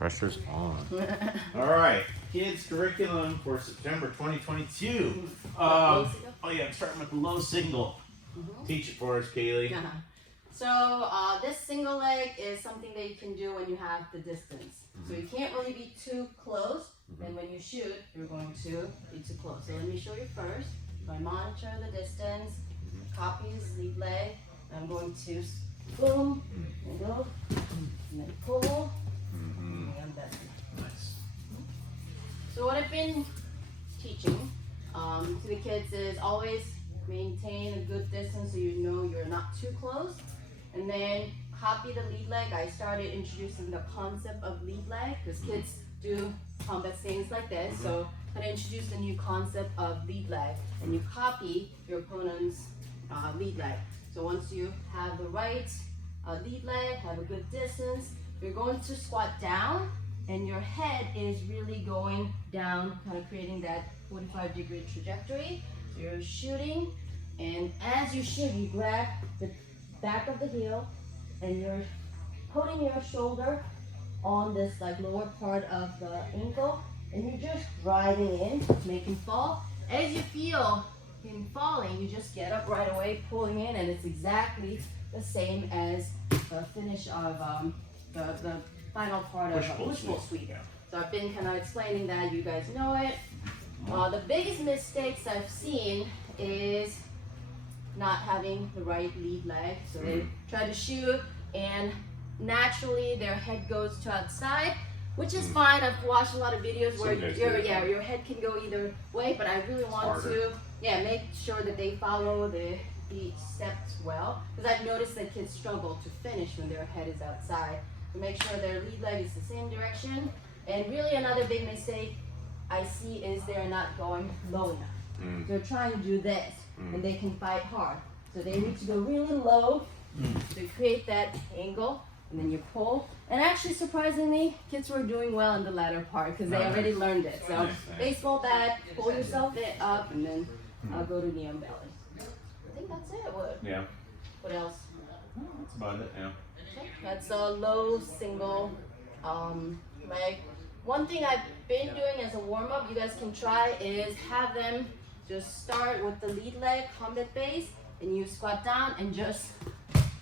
Pressure's on. All right, kids curriculum for September 2022. Oh yeah, I'm starting with the low single. Teach it for us, Kaylee. So this single leg is something that you can do when you have the distance. So you can't really be too close. And when you shoot, you're going to be too close. So let me show you first. So I monitor the distance, copy his lead leg. I'm going to boom, and go, and then pull, and I'm done. Nice. So what I've been teaching to the kids is always maintain a good distance so you know you're not too close. And then copy the lead leg. I started introducing the concept of lead leg because kids do combat things like this. So I introduced a new concept of lead leg, and you copy your opponent's lead leg. So once you have the right lead leg, have a good distance, you're going to squat down, and your head is really going down, kind of creating that 45-degree trajectory. So you're shooting, and as you shoot, you grab the back of the heel, and you're putting your shoulder on this like lower part of the ankle, and you're just driving in, make him fall. As you feel him falling, you just get up right away, pulling in, and it's exactly the same as the finish of the final part of push-pull sweep. So I've been kind of explaining that, you guys know it. The biggest mistakes I've seen is not having the right lead leg. So they try to shoot and naturally their head goes to outside, which is fine. I've watched a lot of videos where your head can go either way, but I really want to make sure that they follow the steps well, because I've noticed that kids struggle to finish when their head is outside. So make sure their lead leg is the same direction. And really another big mistake I see is they're not going low enough. They're trying to do this, and they can fight hard. So they need to go really low to create that angle, and then you pull. And actually, surprisingly, kids were doing well in the latter part because they already learned it. So baseball bat, pull yourself up, and then go to knee on belly. I think that's it. What else? That's about it, Okay. That's a low single leg. One thing I've been doing as a warm-up, you guys can try, is have them just start with the lead leg, combat base, and you squat down and just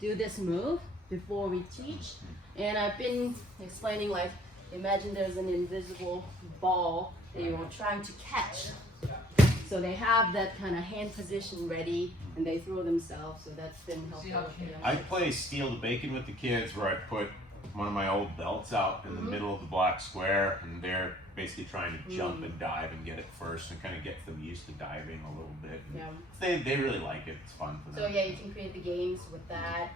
do this move before we teach. And I've been explaining, like, imagine there's an invisible ball that you're trying to catch. So they have that kind of hand position ready, and they throw themselves, so that's been helpful. I play Steal the Bacon with the kids, where I put one of my old belts out in the middle of the black square, and they're basically trying to jump and dive and get it first, and kind of get them used to diving a little bit. They really like it. It's fun for them. So yeah, you can create the games with that.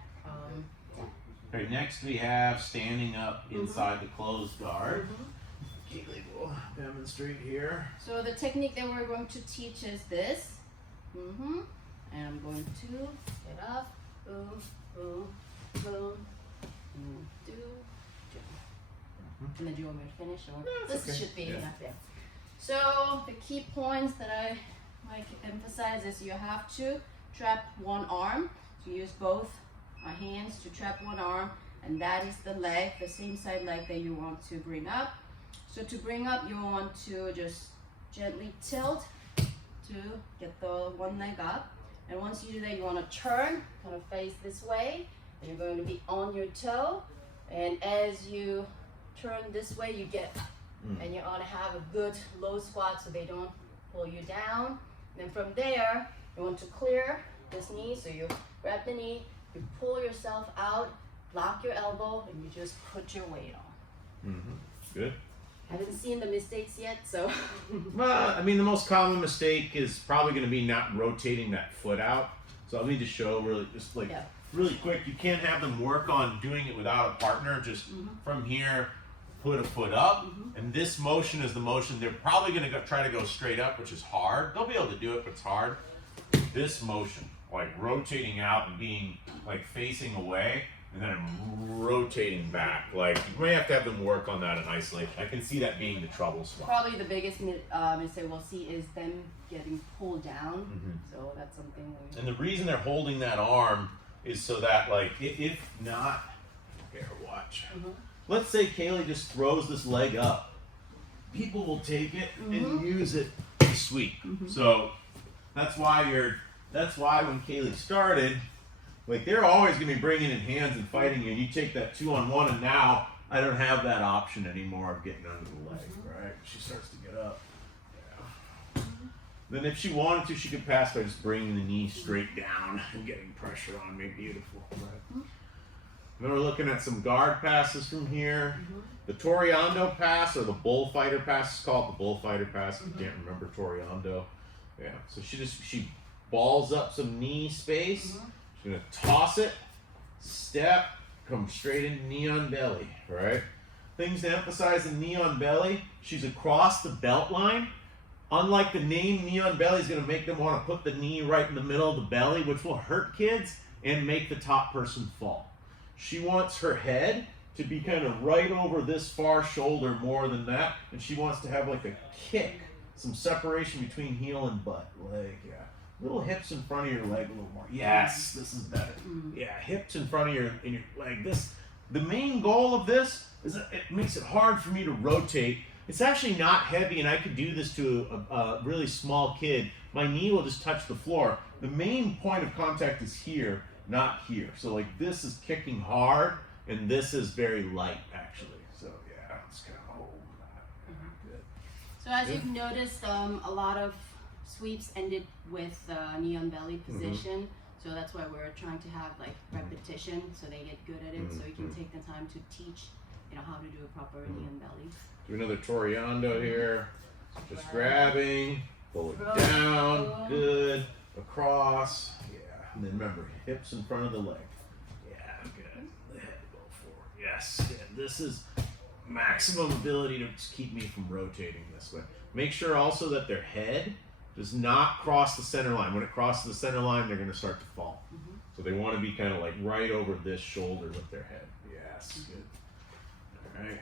Okay, next we have standing up inside the closed guard. Kaylee will demonstrate here. So the technique that we're going to teach is this. And I'm going to get up, boom, boom, boom, do, jump. And then do you want me to finish, or this should be enough there. So the key points that I like to emphasize is you have to trap one arm. So use both hands to trap one arm, and that is the leg, the same side leg that you want to bring up. So to bring up, you want to just gently tilt to get the one leg up. And once you do that, you want to turn, kind of face this way. And you're going to be on your toe. And as you turn this way, you get up. And you ought to have a good low squat so they don't pull you down. And then from there, you want to clear this knee. So you grab the knee, you pull yourself out, block your elbow, and you just put your weight on. Good. Haven't seen the mistakes yet, so. Well, I mean, the most common mistake is probably going to be not rotating that foot out. So I'll need to show really, just like really quick. You can't have them work on doing it without a partner. Just from here, put a foot up, and this motion is the motion. They're probably going to try to go straight up, which is hard. They'll be able to do it, but it's hard. This motion, like rotating out and being like facing away, and then rotating back. Like, you may have to have them work on that in isolation. I can see that being the trouble spot. Probably the biggest mistake we'll see is them getting pulled down. So that's something. And the reason they're holding that arm is so that, like, if not, here, watch. let's say Kaylee just throws this leg up. People will take it and use it to sweep. So that's why when Kaylee started, like they're always gonna be bringing in hands and fighting you. You take that 2-on-1, and now I don't have that option anymore of getting under the leg, right? She starts to get up. Yeah. Then if she wanted to, she could pass by just bringing the knee straight down and getting pressure on me. Beautiful, right? Then we're looking at some guard passes from here. The Toreando pass, or the bullfighter pass, is called the bullfighter pass. If you can't remember Toreando. Yeah, so she balls up some knee space. She's gonna toss it, step, come straight into knee on belly, right? Things to emphasize in knee on belly, she's across the belt line. Unlike the name, knee on belly is gonna make them wanna put the knee right in the middle of the belly, which will hurt kids and make the top person fall. She wants her head to be kind of right over this far shoulder more than that, and she wants to have like a kick, some separation between heel and butt, leg, yeah. Little hips in front of your leg a little more. Yes, this is better. Yeah, hips in front of your leg. The main goal of this is that it makes it hard for me to rotate. It's actually not heavy, and I could do this to a really small kid. My knee will just touch the floor. The main point of contact is here, not here. So like this is kicking hard, and this is very light actually. So yeah, it's kind of hold that. Good. So as you've noticed, a lot of sweeps ended with knee on belly position. So that's why we're trying to have like repetition, so they get good at it. So you can take the time to teach, how to do a proper knee on belly. Do another Toreando here. Just grabbing, pull it down, good, across, yeah. And then remember, hips in front of the leg. Yeah, good. The head go forward. Yes, good. This is maximum ability to just keep me from rotating this way. Make sure also that their head does not cross the center line. When it crosses the center line, they're going to start to fall. So they want to be kind of like right over this shoulder with their head. Yes, good. All right.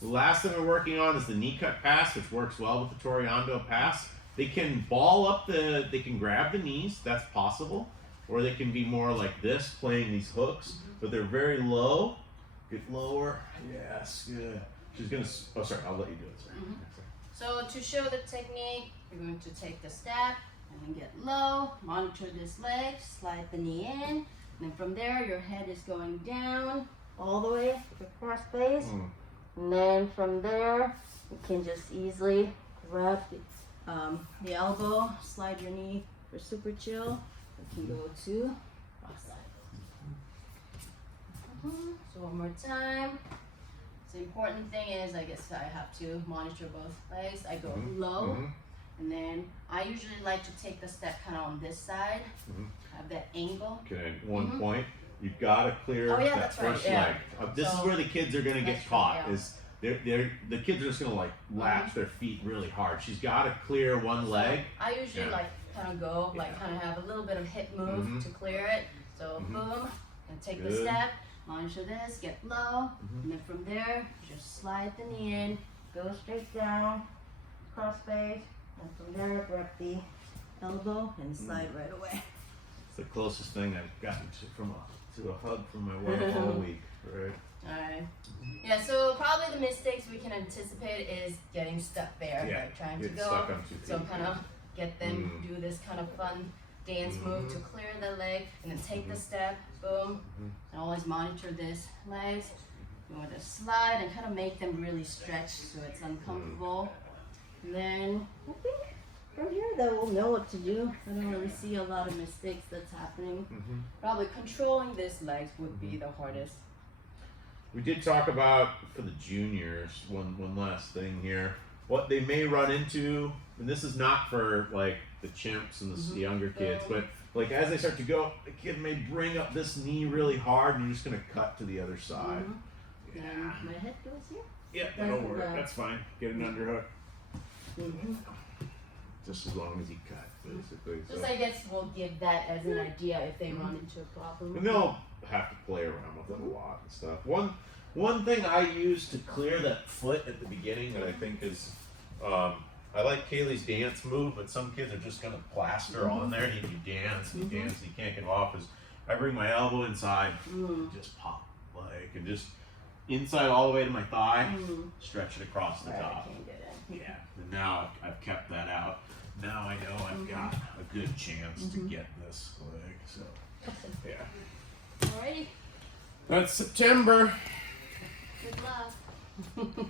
The last thing we're working on is the knee cut pass, which works well with the Toreando pass. They can ball up they can grab the knees, that's possible. Or they can be more like this, playing these hooks, but they're very low. Get lower. Yes, good. She's going to, oh, sorry, I'll let you do it. Sorry. So to show the technique, you're going to take the step and then get low, monitor this leg, slide the knee in, and then from there your head is going down all the way to the cross face. And then from there, you can just easily grab the elbow, slide your knee for super chill. You can go to cross side. So one more time. The important thing is, I guess I have to monitor both legs. I go low, and then I usually like to take the step kind of on this side, have that angle. Okay, one point. You've got to clear that first leg. This is where the kids are going to get caught. Is the kids are just going to like latch their feet really hard. She's got to clear one leg. I usually like kind of go, like kind of have a little bit of hip move to clear it. So boom, and take the step. Monitor this, get low, and then from there, just slide the knee in, go straight down, cross face, and from there, grab the elbow and slide right away. It's the closest thing I've gotten to a hug from my wife all week, right? Alright. Yeah, so probably the mistakes we can anticipate is getting stuck there, like trying to go. Stuck on 2 feet. So kind of get them do this kind of fun dance move to clear the leg, and then take the step, boom, and always monitor this legs. You want to slide and kind of make them really stretch so it's uncomfortable. And then I think from here though we'll know what to do. I don't really see a lot of mistakes that's happening. Probably controlling this legs would be the hardest. We did talk about, for the juniors, one last thing here, what they may run into, and this is not for like the chimps and the younger kids, but like as they start to go, the kid may bring up this knee really hard, and you're just going to cut to the other side. And my head goes here? Yeah, that'll work. That's fine. Get an underhook. Just as long as you cut, basically. Just I guess we'll give that as an idea if they run into a problem. And they'll have to play around with it a lot and stuff. One thing I use to clear that foot at the beginning that I think is, I like Kaylee's dance move, but some kids are just going to plaster on there, and you dance, and you dance, and you can't get off, is I bring my elbow inside, and just pop, and just inside all the way to my thigh, stretch it across the Right, top. can't get in. Yeah, and now I've kept that out. Now I know I've got a good chance to get this leg. So, yeah. Alrighty. That's September. Good luck.